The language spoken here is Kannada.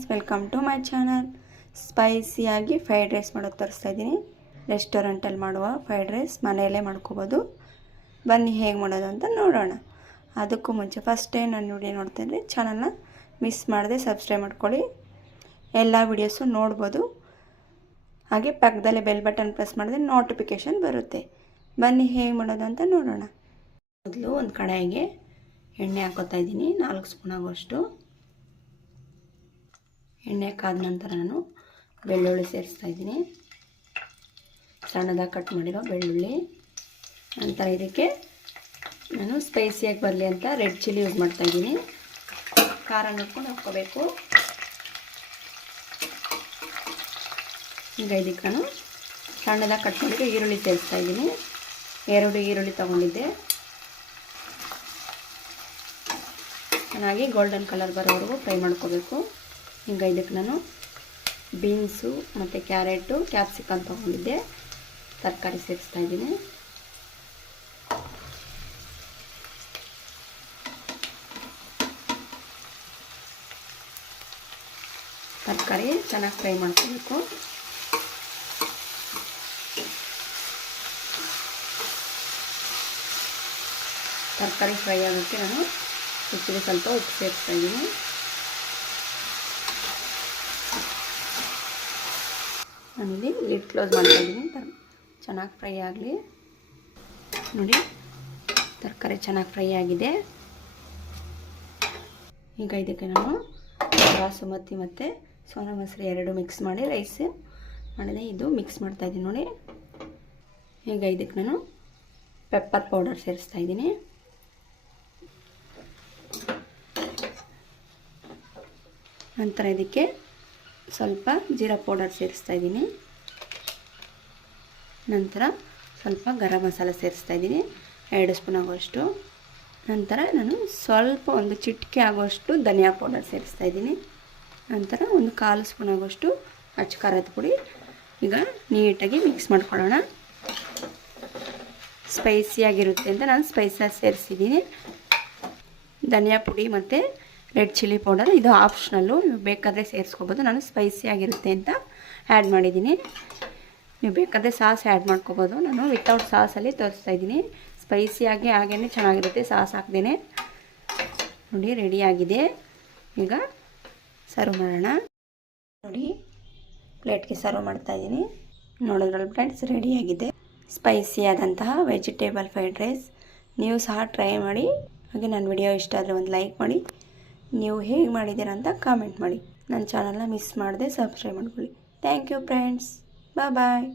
Friends, welcome to my channel. ಸ್ಪೈಸಿಯಾಗಿ ಫ್ರೈಡ್ ರೈಸ್ ಮಾಡೋದು ತೋರಿಸ್ತಾ ಇದ್ದೀನಿ. ರೆಸ್ಟೋರೆಂಟಲ್ಲಿ ಮಾಡುವ ಫ್ರೈಡ್ ರೈಸ್ ಮನೆಯಲ್ಲೇ ಮಾಡ್ಕೋಬೋದು. ಬನ್ನಿ ಹೇಗೆ ಮಾಡೋದು ಅಂತ ನೋಡೋಣ. ಅದಕ್ಕೂ ಮುಂಚೆ ಫಸ್ಟ್ ಟೈಮ್ ನಾನು ವಿಡಿಯೋ ನೋಡ್ತಿದ್ರೆ ಚಾನಲ್ನ ಮಿಸ್ ಮಾಡದೆ ಸಬ್ಸ್ಕ್ರೈಬ್ ಮಾಡ್ಕೊಳ್ಳಿ. ಎಲ್ಲ ವಿಡಿಯೋಸು ನೋಡ್ಬೋದು. ಹಾಗೆ ಪಕ್ಕದಲ್ಲೇ ಬೆಲ್ ಬಟನ್ ಪ್ರೆಸ್ ಮಾಡಿದ್ರೆ ನೋಟಿಫಿಕೇಷನ್ ಬರುತ್ತೆ. ಬನ್ನಿ ಹೇಗೆ ಮಾಡೋದು ಅಂತ ನೋಡೋಣ. ಮೊದಲು ಒಂದು ಕಡಾಯಿಗೆ ಎಣ್ಣೆ ಹಾಕೋತಾ ಇದ್ದೀನಿ, 4 ಸ್ಪೂನ್ ಆಗುವಷ್ಟು. ಎಣ್ಣೆ ಕಾದ ನಂತರ ನಾನು ಬೆಳ್ಳುಳ್ಳಿ ಸೇರಿಸ್ತಾ ಇದ್ದೀನಿ, ಸಣ್ಣದಾಗಿ ಕಟ್ ಮಾಡಿರೋ ಬೆಳ್ಳುಳ್ಳಿ. ನಂತರ ಇದಕ್ಕೆ ನಾನು ಸ್ಪೈಸಿಯಾಗಿ ಬರಲಿ ಅಂತ ರೆಡ್ ಚಿಲ್ಲಿ ಯೂಸ್ ಮಾಡ್ತಾ ಇದ್ದೀನಿ. ಖಾರ ನೋಡ್ಕೊಂಡು ಹಾಕ್ಕೋಬೇಕು. ಈಗ ಇದಕ್ಕೆ ನಾನು ಸಣ್ಣದಾಗಿ ಕಟ್ ಮಾಡಿರೋ ಈರುಳ್ಳಿ ಸೇರಿಸ್ತಾ ಇದ್ದೀನಿ. 2 ಈರುಳ್ಳಿ ತೊಗೊಂಡಿದ್ದೆ. ಚೆನ್ನಾಗಿ ಗೋಲ್ಡನ್ ಕಲರ್ ಬರೋವರೆಗೂ ಫ್ರೈ ಮಾಡ್ಕೋಬೇಕು. ಈಗ ಇದಕ್ಕೆ ನಾನು ಬೀನ್ಸು ಮತ್ತು ಕ್ಯಾರೆಟು, ಕ್ಯಾಪ್ಸಿಕಮ್ ತೊಗೊಂಡಿದ್ದೆ, ತರಕಾರಿ ಸೇರಿಸ್ತಾ ಇದ್ದೀನಿ. ತರಕಾರಿ ಚೆನ್ನಾಗಿ ಫ್ರೈ ಮಾಡ್ಕೋಬೇಕು. ತರಕಾರಿ ಫ್ರೈ ಆಗೋಕ್ಕೆ ನಾನು ರುಚಿಗೆ ಸ್ವಲ್ಪ ಉಪ್ಪು ಸೇರಿಸ್ತಾ ಇದ್ದೀನಿ. ನಾನಿಲ್ಲಿ ಲಿಡ್ ಕ್ಲೋಸ್ ಮಾಡ್ತಾ ಇದ್ದೀನಿ. ಚೆನ್ನಾಗಿ ಫ್ರೈ ಆಗಲಿ. ನೋಡಿ, ತರಕಾರಿ ಚೆನ್ನಾಗಿ ಫ್ರೈ ಆಗಿದೆ. ಈಗ ಇದಕ್ಕೆ ನಾನು ಬಾಸುಮತಿ ಮತ್ತು ಸೋನಾ ಮಸೂರಿ 2 ಮಿಕ್ಸ್ ಮಾಡಿ ರೈಸ್ ಮಾಡಿದೆ, ಇದು ಮಿಕ್ಸ್ ಮಾಡ್ತಾ ಇದ್ದೀನಿ ನೋಡಿ. ಈಗ ಇದಕ್ಕೆ ನಾನು ಪೆಪ್ಪರ್ ಪೌಡರ್ ಸೇರಿಸ್ತಾ ಇದ್ದೀನಿ. ನಂತರ ಇದಕ್ಕೆ ಸ್ವಲ್ಪ ಜೀರಾ ಪೌಡರ್ ಸೇರಿಸ್ತಾ ಇದ್ದೀನಿ. ನಂತರ ಸ್ವಲ್ಪ ಗರಂ ಮಸಾಲ ಸೇರಿಸ್ತಾ ಇದ್ದೀನಿ, 2 ಸ್ಪೂನ್ ಆಗುವಷ್ಟು. ನಂತರ ನಾನು ಸ್ವಲ್ಪ ಒಂದು ಚಿಟಿಕೆ ಆಗುವಷ್ಟು ಧನಿಯಾ ಪೌಡರ್ ಸೇರಿಸ್ತಾ ಇದ್ದೀನಿ. ನಂತರ ಒಂದು 1/4 ಸ್ಪೂನ್ ಆಗುವಷ್ಟು ಅಚ್ಚ ಖಾರದ ಪುಡಿ. ಈಗ ನೀಟಾಗಿ ಮಿಕ್ಸ್ ಮಾಡ್ಕೊಳ್ಳೋಣ. ಸ್ಪೈಸಿಯಾಗಿರುತ್ತೆ ಅಂತ ನಾನು ಸ್ಪೈಸಸ್ ಸೇರಿಸಿದ್ದೀನಿ. ಧನಿಯಾ ಪುಡಿ ಮತ್ತು ರೆಡ್ ಚಿಲ್ಲಿ ಪೌಡರ್ ಇದು ಆಪ್ಷನಲ್ಲು, ನೀವು ಬೇಕಾದರೆ ಸೇರಿಸ್ಕೋಬೋದು. ನಾನು ಸ್ಪೈಸಿಯಾಗಿರುತ್ತೆ ಅಂತ ಆ್ಯಡ್ ಮಾಡಿದ್ದೀನಿ. ನೀವು ಬೇಕಾದರೆ ಸಾಸ್ ಆ್ಯಡ್ ಮಾಡ್ಕೋಬೋದು. ನಾನು ವಿತೌಟ್ ಸಾಸಲ್ಲಿ ತೋರಿಸ್ತಾ ಇದ್ದೀನಿ. ಸ್ಪೈಸಿಯಾಗಿ ಹಾಗೇ ಚೆನ್ನಾಗಿರುತ್ತೆ ಸಾಸ್ ಹಾಕ್ದೇ. ನೋಡಿ, ರೆಡಿಯಾಗಿದೆ. ಈಗ ಸರ್ವ್ ಮಾಡೋಣ. ನೋಡಿ, ಪ್ಲೇಟ್ಗೆ ಸರ್ವ್ ಮಾಡ್ತಾಯಿದ್ದೀನಿ. ನೋಡಿದ್ರಲ್ಲ ಫ್ರೆಂಡ್ಸ್, ರೆಡಿಯಾಗಿದೆ ಸ್ಪೈಸಿಯಾದಂತಹ ವೆಜಿಟೇಬಲ್ ಫ್ರೈಡ್ ರೈಸ್. ನೀವು ಸಹ ಟ್ರೈ ಮಾಡಿ. ಹಾಗೆ ನನ್ನ ವಿಡಿಯೋ ಇಷ್ಟ ಆದರೆ ಒಂದು ಲೈಕ್ ಮಾಡಿ. ನೀವು ಹೇಗೆ ಮಾಡಿದ್ದೀರಾ ಅಂತ ಕಾಮೆಂಟ್ ಮಾಡಿ. ನನ್ನ ಚಾನಲ್ನ ಮಿಸ್ ಮಾಡದೆ ಸಬ್ಸ್ಕ್ರೈಬ್ ಮಾಡ್ಕೊಳ್ಳಿ. Thank you friends. ಬಾಯ್.